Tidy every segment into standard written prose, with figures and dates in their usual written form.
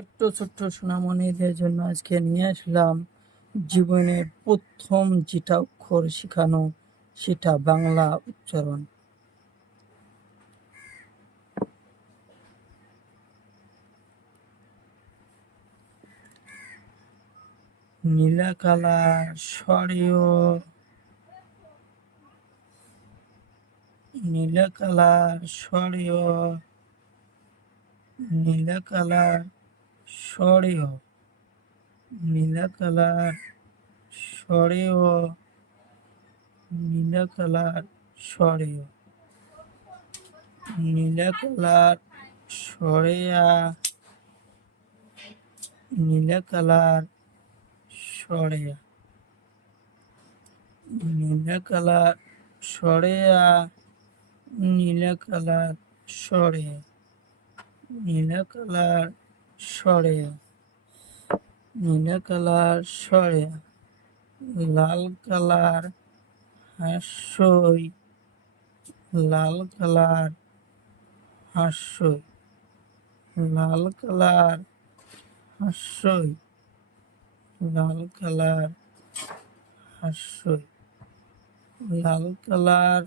ছোট্ট ছোট্ট সোনামণিদের জন্য আজকে নিয়ে আসলাম জীবনের প্রথম যেটা অক্ষর শেখানো, সেটা বাংলা উচ্চারণ। নীলাকালা স্বরীয়, নীলাকালা স্বরীয়, নীলাকালা স্বরীয়, নীলাকালা স্বরীয়, নীলাকালা স্বরীয়, নীলাকালা সরেয়া, নীলাকালার সরেয়া, নীলাকালার সরেয়া, নীলাকালার সরেয়া, নীলাকালার সরেয়া, নীলাকালার সরেয়া, লাল কালার হাস্যই, লাল কালার হাস্যই, লাল কালার হাস্যই, লাল কালার হাস্যই, লাল কালার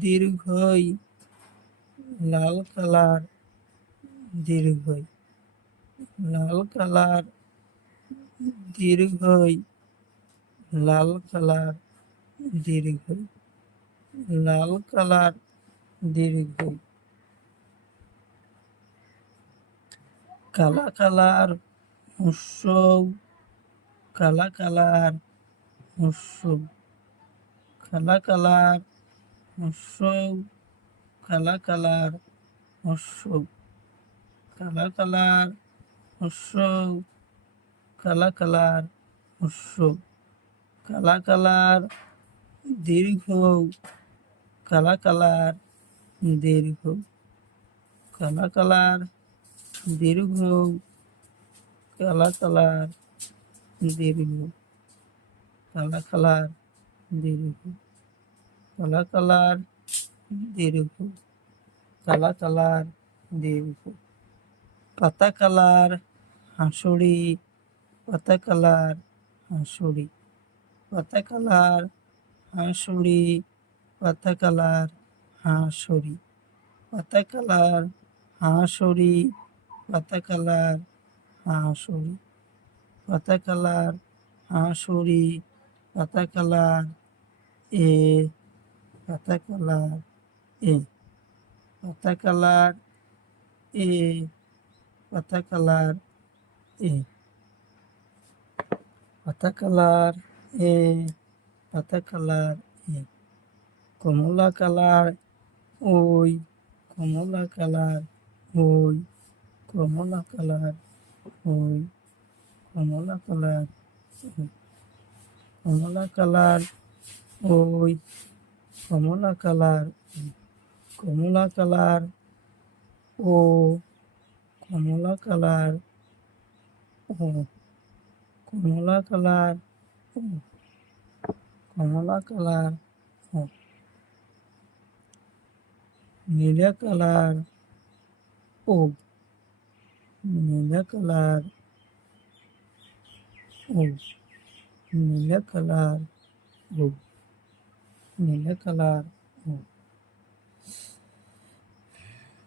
দীর্ঘই, লাল কালার দীর্ঘই, লাল কালার দীর্ঘই, লাল কালার দীর্ঘই, লাল কালার দীর্ঘই, কালা কালার উৎসব, কালা কালার উৎসব, কালা কালার উৎসব, কালা কালার উৎসব, কালা কালার উৎসব, কালা কালার উৎসব, কালা কালার দীর্ঘ, কালা কালার দীর্ঘ, কালা কালার দীর্ঘ, কালা কালার দীর্ঘ, কালা কালার দীর্ঘ, কালা কালার দীর্ঘ, কালা কালার দীর্ঘ, পাতা কালার হাঁসুড়ি, পাতা কালার হাঁসুড়ি, পাতা কালার হাঁসুড়ি, পাতা কালার হাঁসুড়ি, পাতা কালার হাঁসুড়ি, পাতা কালার হাঁসুড়ি, পাতা কালার হাঁসুড়ি, পাতা কালার এ, পাতা কালার এ, পাতা কালার এ, পাতা কালার এ, পাতা কালার এ, পাতা কালার এ, কমলা কালার ওই, কমলা কালার ওই, কমলা কালার ওই, কমলা কালার ওই, কমলা কালার ওই, কমলা কালার, কমলা কালার ও, কমলা কালার ও, কমলা কালার ও, কমলা কালার ও, নীলা কালার ও, নীলা কালার ও, নীলা কালার ও, নীলা কালার ও,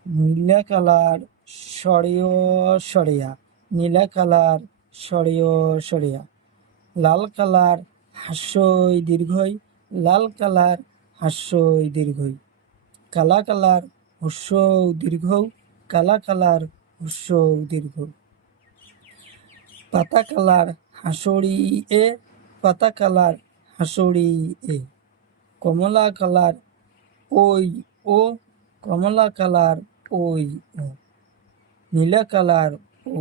নীলা কালার সরেয় সরেয়া, নীলা কালার সরেয় সরেয়া, লাল কালার হাস্যই দীর্ঘই, লাল কালার হাস্যই দীর্ঘই, কালা কালার হস্যৌ দীর্ঘ, কালা কালার হস্যৌ দীর্ঘ, পাতা কালার হাঁসুড়ি এ, পাতা কালার হাঁসুড়ি এ, কমলা কালার ওই ও, কমলা কালার ওই ও, নীলা কালার ও।